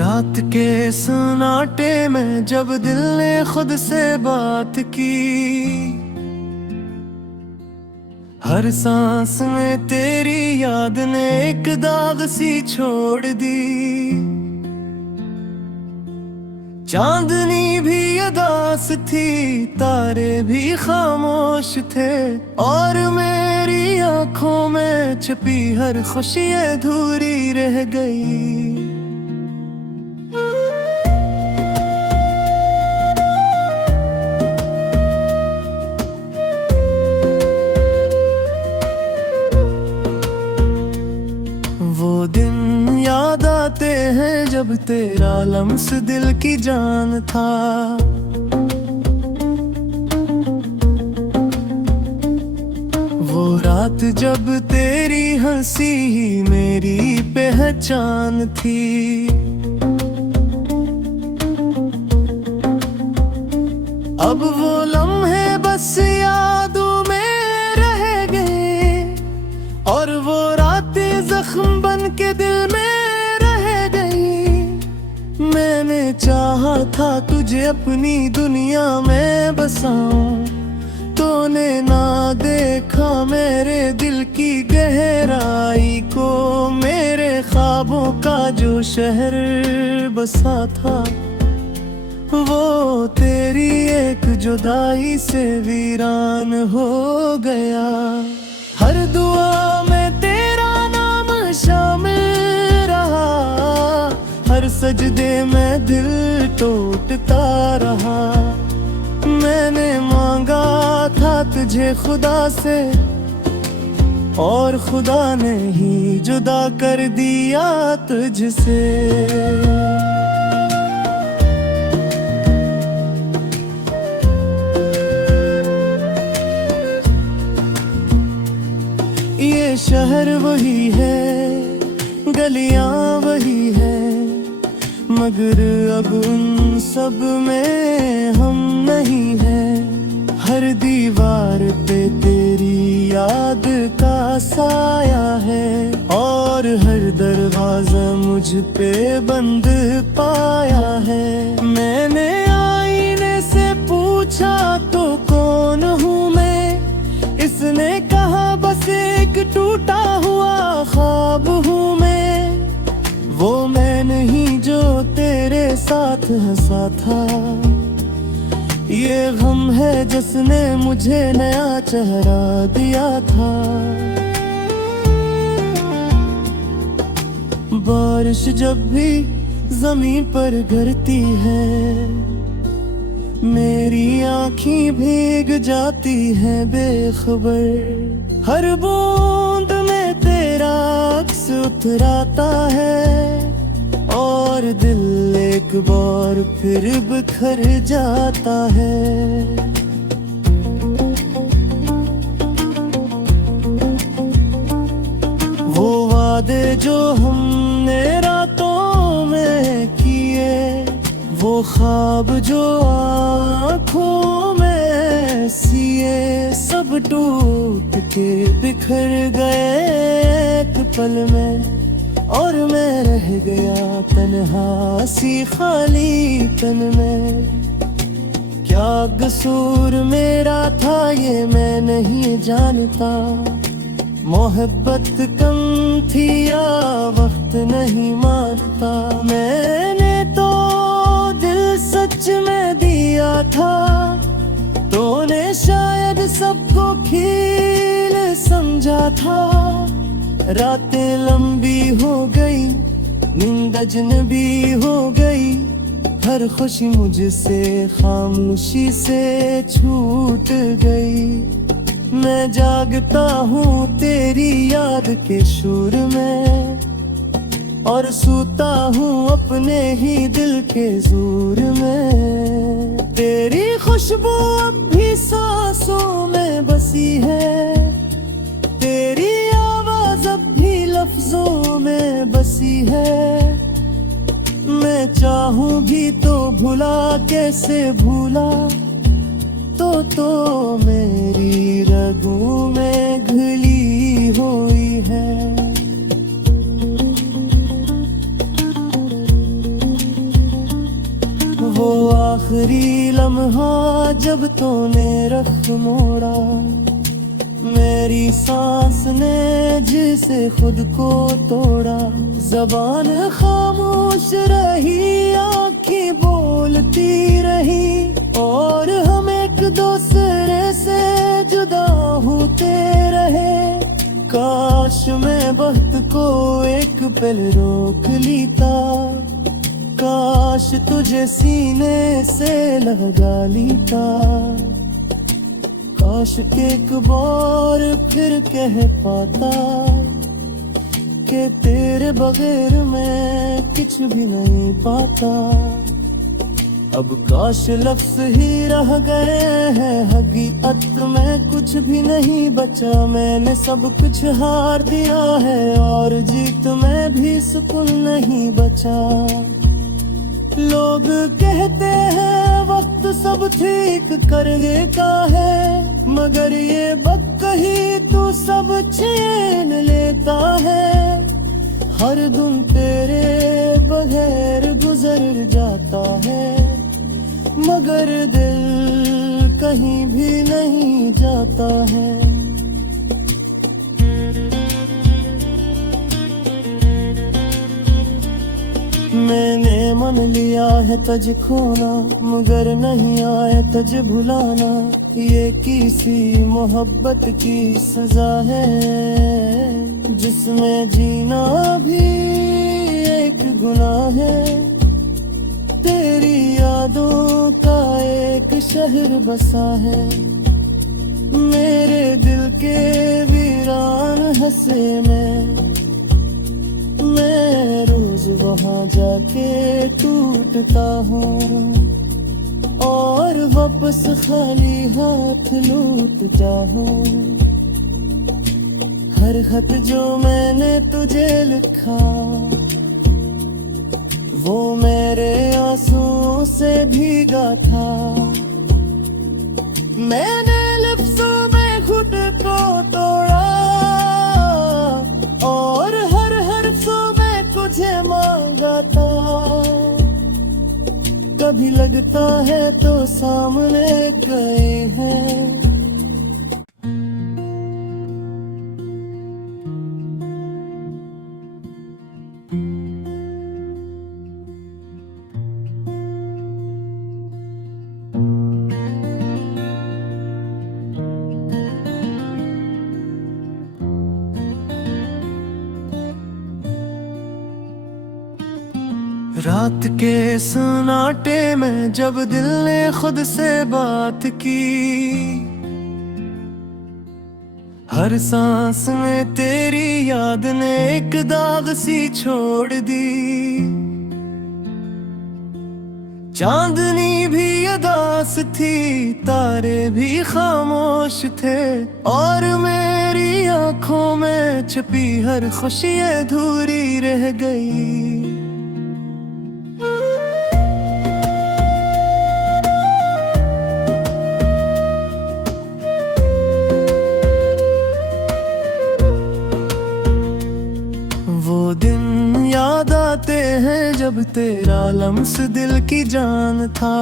रात के सन्नाटे में जब दिल ने खुद से बात की, हर सांस में तेरी याद ने एक दाग सी छोड़ दी। चांदनी भी उदास थी, तारे भी खामोश थे, और मेरी आंखों में छुपी हर खुशी अधूरी रह गई। वो दिन याद आते हैं जब तेरा लम्स दिल की जान था। वो रात जब तेरी हंसी ही मेरी पहचान थी। अब वो लम्हे बस यादों में रह गए, और वो रातें जख्म बन के दिल में रह गई। मैंने चाहा था तुझे अपनी दुनिया में बसाऊं, तूने ना देखा मेरे दिल की गहराई को। मेरे ख्वाबों का जो शहर बसा था, वो तेरी एक जुदाई से वीरान हो गया। हर दुआ में तेरा नाम शामिल रहा, हर सजदे में दिल टूटता रहा। मैंने मांगा था तुझे खुदा से, और खुदा ने ही जुदा कर दिया तुझसे। ये शहर वही है, गलियां वही है, मगर अब उन सब में हम नहीं हैं। हर दीवार पे तेरी याद का साया है, और हर दरवाजा मुझ पे बंद पाया है। मैंने आईने से पूछा तो कौन हूँ मैं, इसने कहा बस एक टूटा हुआ ख्वाब हूँ मैं। वो मैं नहीं जो तेरे साथ हंसा था, ये गम है जिसने मुझे नया चेहरा दिया था। बारिश जब भी जमीन पर गिरती है, मेरी आँखें भीग जाती हैं बेखबर। हर बूंद में तेरा अक्स उतराता है, और दिल एक बार फिर बिखर जाता है। वो वादे जो हमने रातों में किए, वो ख्वाब जो आँखों में सिए, सब टूट के बिखर गए एक पल में। और मैं रह गया तन्हा सी खाली तन में। क्या कसूर मेरा था ये मैं नहीं जानता, मोहब्बत कम थी या वक्त नहीं मानता। मैंने तो दिल सच में दिया था, तूने शायद सबको खेल समझा था। रातें लंबी हो गई, नींद अजनबी हो गई, हर खुशी मुझसे खामोशी से छूट गई। मैं जागता हूँ तेरी याद के शोर में, और सूता हूँ अपने ही दिल के जोर में। तेरी खुशबू अब भी सांसों में बसी है, तेरी आवाज अब भी लफ्जों में बसी है। मैं चाहूँ भी तो भुला कैसे भूला, तो मेरी रगों में घुली हुई है। लम्हा जब तूने रख मोड़ा, मेरी सांस ने जिसे खुद को तोड़ा। ज़बान खामोश रही, आँखें बोलती रही, और हम एक दूसरे से जुदा होते रहे। काश मैं वक्त को एक पल रोक लेता, काश तुझे सीने से लगा लेता, काश एक बार फिर कह पाता कि तेरे बगैर मैं कुछ भी नहीं पाता। अब काश लफ्ज़ ही रह गए हैं, हकीकत में कुछ भी नहीं बचा। मैंने सब कुछ हार दिया है, और जीत में भी सुकून नहीं बचा। लोग कहते हैं वक्त सब ठीक करने का है, मगर ये वक्त ही तू सब छीन लेता है। हर दिन तेरे बगैर गुजर जाता है, मगर दिल कहीं भी नहीं जाता है। मैंने मन लिया है तुझ खोना, मगर नहीं आए तुझ भुलाना। ये किसी मोहब्बत की सजा है, जिसमें जीना भी एक गुनाह है। तेरी यादों का एक शहर बसा है, मेरे दिल के वीरान हंसे में। मैं रोज वहाँ जाके टूटता हूँ, और वापस खाली हाथ लौटता हूँ। हर खत जो मैंने तुझे लिखा, वो मेरे आंसुओं से भीगा था। मैंने लफ्ज़ों में खुद को तोड़ा, और हर हर्फ़ों में तुझे मांगा था। कभी लगता है तो सामने गए हैं, रात के सन्नाटे में जब दिल ने खुद से बात की। हर सांस में तेरी याद ने एक दाग सी छोड़ दी। चांदनी भी उदास थी, तारे भी खामोश थे, और मेरी आंखों में छुपी हर खुशी अधूरी रह गई। वो दिन याद आते हैं जब तेरा लम्स दिल की जान था।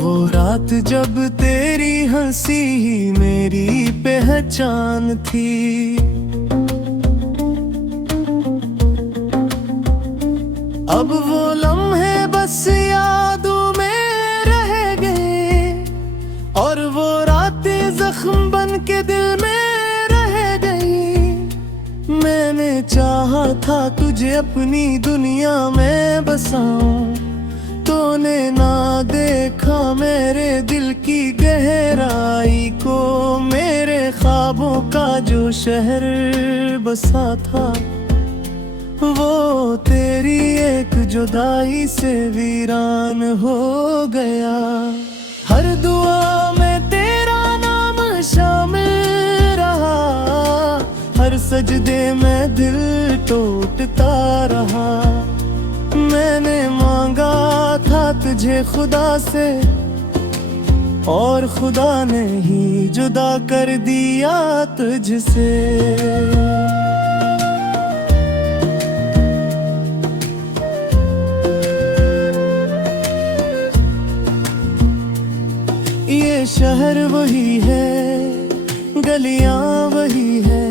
वो रात जब तेरी हंसी ही मेरी पहचान थी। अब वो लम्हे बस यादों में रह गए, और वो रातें जख्म बन के दिल में रह गई। मैंने चाहा था तुझे अपनी दुनिया में बसाऊं, तूने ना देखा मेरे दिल की गहराई को। मेरे ख्वाबों का जो शहर बसा था, वो तेरी एक जुदाई से वीरान हो गया। हर दुआ में तेरा नाम शामिल रहा, हर सजदे में दिल टूटता रहा। मैंने मांगा था तुझे खुदा से, और खुदा ने ही जुदा कर दिया तुझसे। ये शहर वही है, गलियां वही है,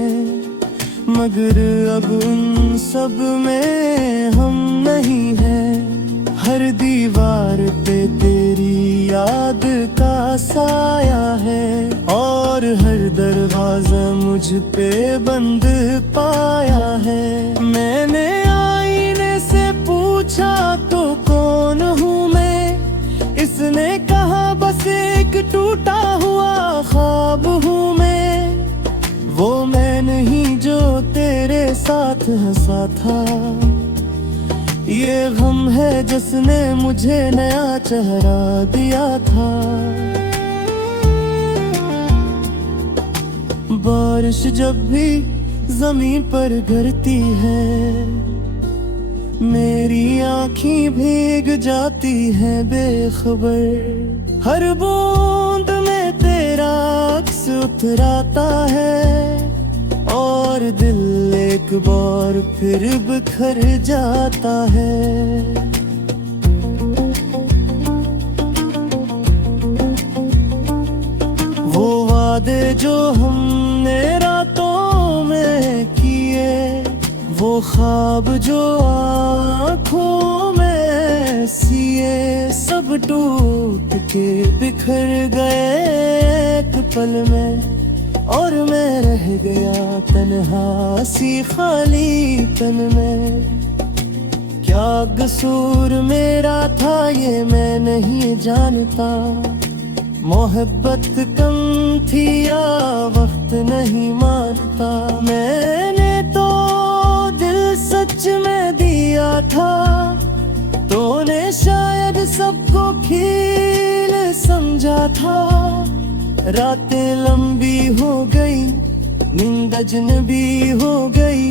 मगर अब उन सब में हम नहीं हैं। हर दीवार पे तेरी याद का साया है, और हर दरवाजा मुझ पे बंद पाया है। मैंने आईने से पूछा तो कौन हूँ मैं, इसने कहा बस एक टूटा हुआ ख्वाब हूँ मैं। वो मैं नहीं जो तेरे साथ हंसा था, ये गम है जिसने मुझे नया चेहरा दिया था। बारिश जब भी जमीन पर गिरती है, मेरी आँखें भीग जाती है बेखबर। हर बूंद में तेरा अक्स उतराता है, और दिल एक बार फिर बिखर जाता है। वो वादे जो हमने रातों में किए, वो ख्वाब जो आँखों में सिए, सब टूट के बिखर गए एक पल में। और मैं रह गया तन्हा सी खाली तन में। क्या कसूर मेरा था ये मैं नहीं जानता, मोहब्बत कम थी या वक्त नहीं मानता। मैंने तो दिल सच में दिया था, तूने शायद सबको खेल समझा था। रातें लंबी हो गई, नींद अजनबी हो गई,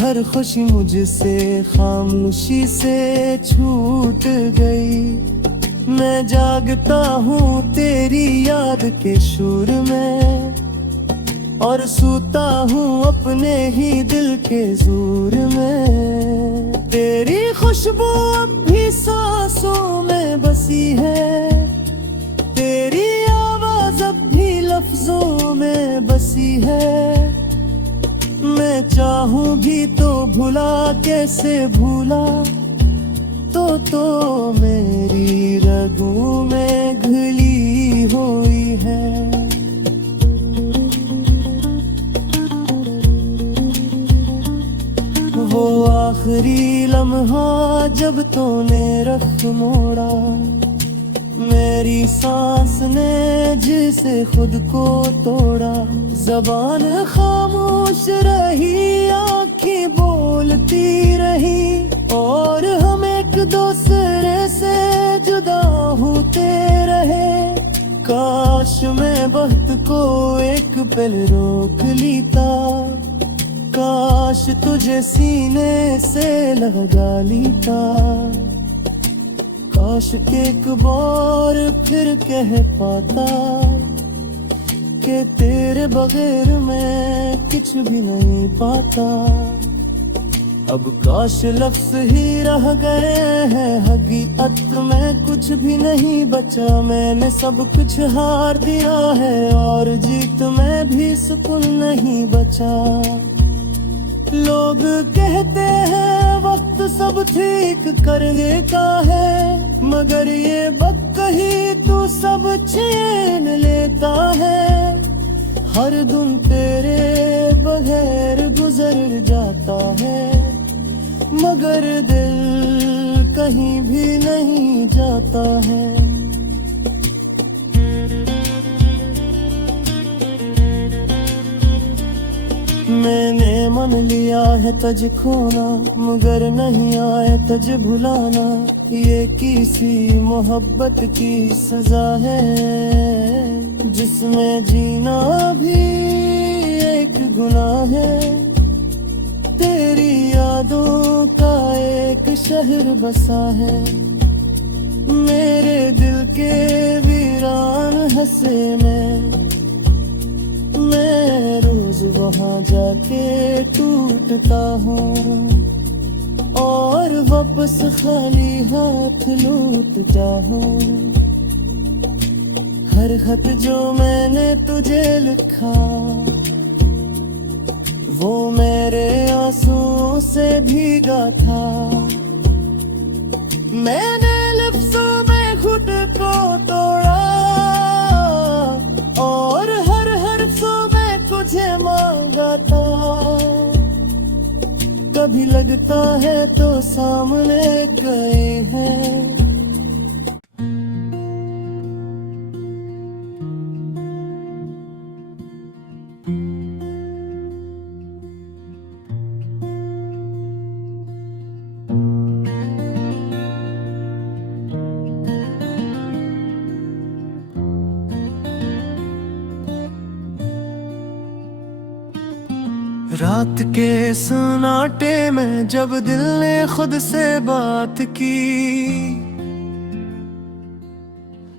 हर खुशी मुझसे खामोशी से छूट गई। मैं जागता हूँ तेरी याद के शोर में, और सोता हूँ अपने ही दिल के जोर में। तेरी खुशबू अब भी सांसों में बसी है, तेरी आवाज अब भी लफ्जों में बसी है। मैं चाहूँ भी तो भुला कैसे भूला, तो मेरी रगों में घुली हुई है। वो आखिरी लम्हा जब तूने रख मोड़ा, मेरी सांस ने जिसे खुद को तोड़ा। ज़बान खामोश रही, आँखें बोलती रही, और हम एक दूसरे से जुदा होते रहे। काश मैं वक्त को एक पल रोक लेता, काश तुझे सीने से लगा लेता। काश के एक बार फिर कह पाता कि तेरे बगैर मैं कुछ भी नहीं पाता। अब काश लफ्ज़ ही रह गए हैं, हकीकत में कुछ भी नहीं बचा। मैंने सब कुछ हार दिया है, और जीत में भी सुकून नहीं बचा। लोग कहते हैं वक्त सब ठीक करने का है, मगर ये वक्त ही तो सब छीन लेता है। हर दिन तेरे बगैर गुजर जाता है, मगर दिल कहीं भी नहीं जाता है। मैंने मन लिया है तुझ खोना, मगर नहीं आए तुझ भुलाना। ये किसी मोहब्बत की सजा है, जिसमें जीना भी एक गुनाह है। तेरी यादों का एक शहर बसा है, मेरे दिल के वीरान हंसे में। मैं रोज वहाँ जाके टूटता हूँ, और वापस खाली हाथ लौटता हूँ। हर खत जो मैंने तुझे लिखा वो मेरे आंसुओं से भीगा था। मैंने लफ्जों में खुद को तोड़ा और हर हर्फ में तुझे मांगा था। कभी लगता है तो सामने गए हैं। रात के सन्नाटे में जब दिल ने खुद से बात की,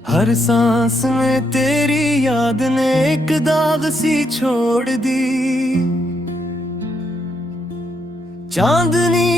हर सांस में तेरी याद ने एक दाग सी छोड़ दी। चांदनी